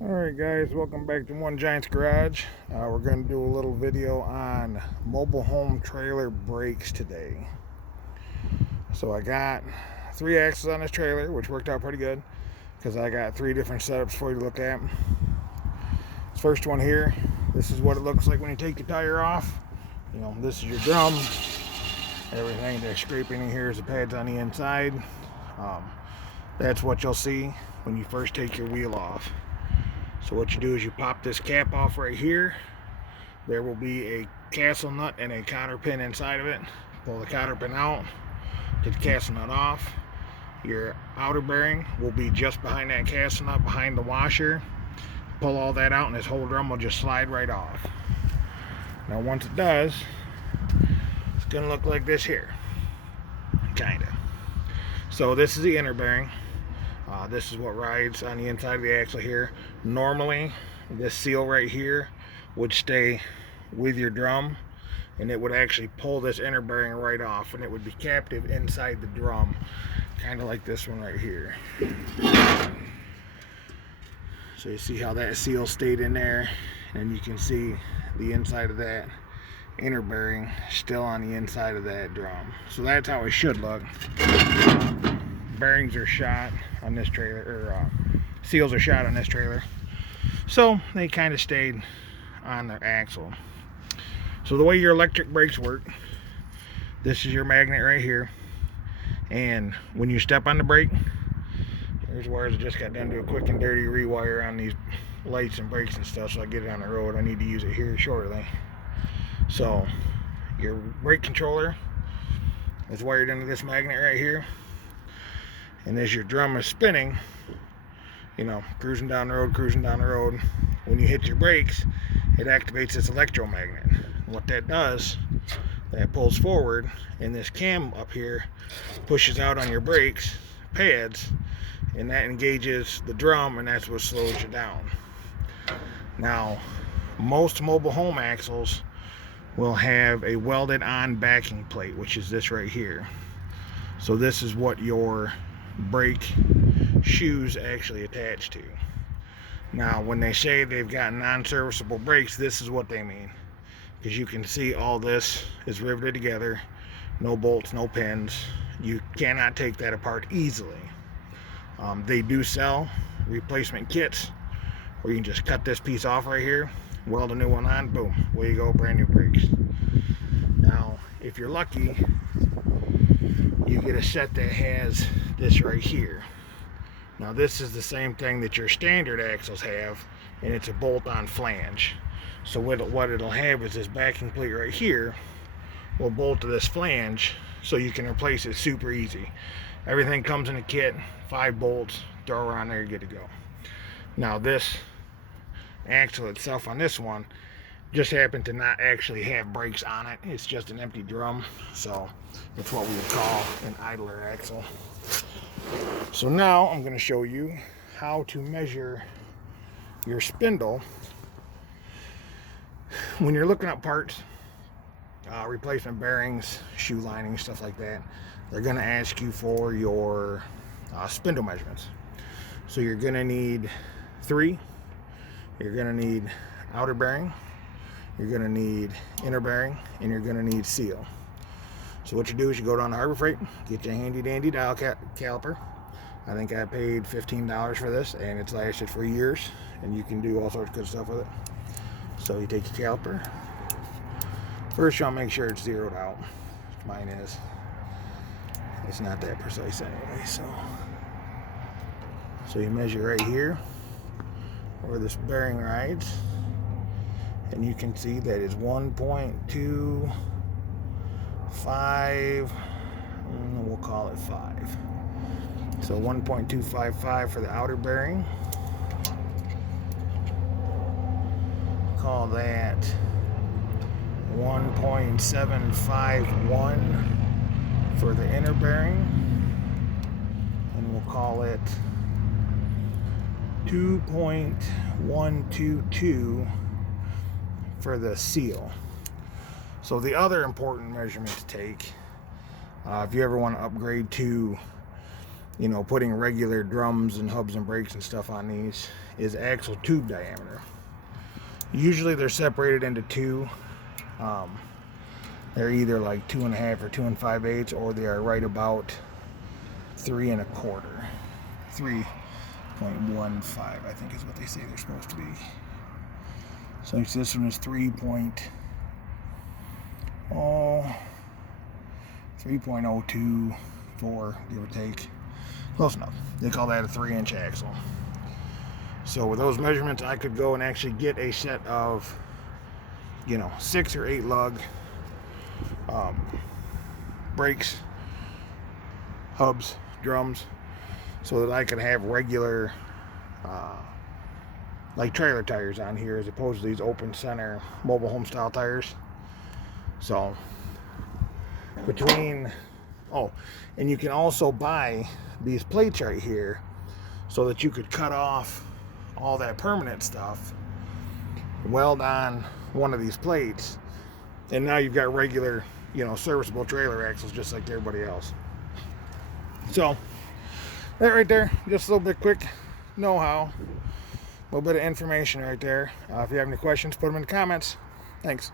Alright guys, welcome back to One Giant's Garage. We're going to do a little video on mobile home trailer brakes today. So I got 3 axles on this trailer, which worked out pretty good because I got 3 different setups for you to look at. This first one here, this is what it looks like when you take your tire off. You know, this is your drum. Everything that's scraping in here is the pads on the inside. That's what you'll see when you first take your wheel off. So what you do is you pop this cap off right here. There will be a castle nut and a cotter pin inside of it. Pull the cotter pin out, get the castle nut off. Your outer bearing will be just behind that castle nut, behind the washer. Pull all that out and this whole drum will just slide right off. Now once it does, it's going to look like this here. Kinda. So this is the inner bearing. This is what rides on the inside of the axle here. Normally, this seal right here would stay with your drum, and it would actually pull this inner bearing right off, and it would be captive inside the drum, kind of like this one right here. So you see how that seal stayed in there, and you can see the inside of that inner bearing still on the inside of that drum. So that's how it should look. Bearings are shot on this trailer, or seals are shot on this trailer, so they kind of stayed on their axle. So the way your electric brakes work, this is your magnet right here, and when you step on the brake, here's wires I just got done to a quick and dirty rewire on these lights and brakes and stuff, so I get it on the road. I need to use it here shortly. So your brake controller is wired into this magnet right here. And as your drum is spinning, you know, cruising down the road, when you hit your brakes, it activates this electromagnet. And what that does, that pulls forward, and this cam up here pushes out on your brakes pads, and that engages the drum, and that's what slows you down. Now, most mobile home axles will have a welded on backing plate, which is this right here. So this is what your brake shoes actually attach to. Now when they say they've got non-serviceable brakes, this is what they mean, because you can see all this is riveted together, no bolts, no pins. You cannot take that apart easily. They do sell replacement kits where you can just cut this piece off right here, weld a new one on, boom, away you go, brand new brakes. Now if you're lucky, you get a set that has this right here. Now this is the same thing that your standard axles have, and it's a bolt-on flange. So what it'll have is this backing plate right here will bolt to this flange, so you can replace it super easy. Everything comes in a kit, 5 bolts, throw it on there, you're good to go. Now this axle itself on this one just happened to not actually have brakes on it. It's just an empty drum, so it's what we would call an idler axle. So now I'm going to show you how to measure your spindle when you're looking at parts, replacement bearings, shoe linings, stuff like that. They're going to ask you for your spindle measurements. So you're going to need 3. You're going to need outer bearing, you're going to need inner bearing, and you're going to need seal. So what you do is you go down to Harbor Freight, get your handy dandy dial caliper. I think I paid $15 for this, and it's lasted for years, and you can do all sorts of good stuff with it. So you take your caliper. First, you'll make sure it's zeroed out. Mine is. It's not that precise anyway. So you measure right here where this bearing rides, and you can see that is 1.25, we'll call it 5. So 1.255 for the outer bearing. Call that 1.751 for the inner bearing, and we'll call it 2.122 for the seal. So the other important measurement to take, if you ever want to upgrade to you know, putting regular drums and hubs and brakes and stuff on these, is axle tube diameter. Usually they're separated into two. They're either like 2.5 or 2 5/8, or they are right about 3 1/4. 3.15, I think is what they say they're supposed to be. So this one is 3.024, give or take. Close enough. They call that a 3-inch axle. So with those measurements, I could go and actually get a set of, you know, 6 or 8 lug brakes, hubs, drums, so that I could have regular like trailer tires on here, as opposed to these open center mobile home style tires. So between, oh, and you can also buy these plates right here so that you could cut off all that permanent stuff, weld on one of these plates, and now you've got regular, you know, serviceable trailer axles just like everybody else. So that right there, just a little bit quick know-how, a little bit of information right there. If you have any questions, put them in the comments. Thanks.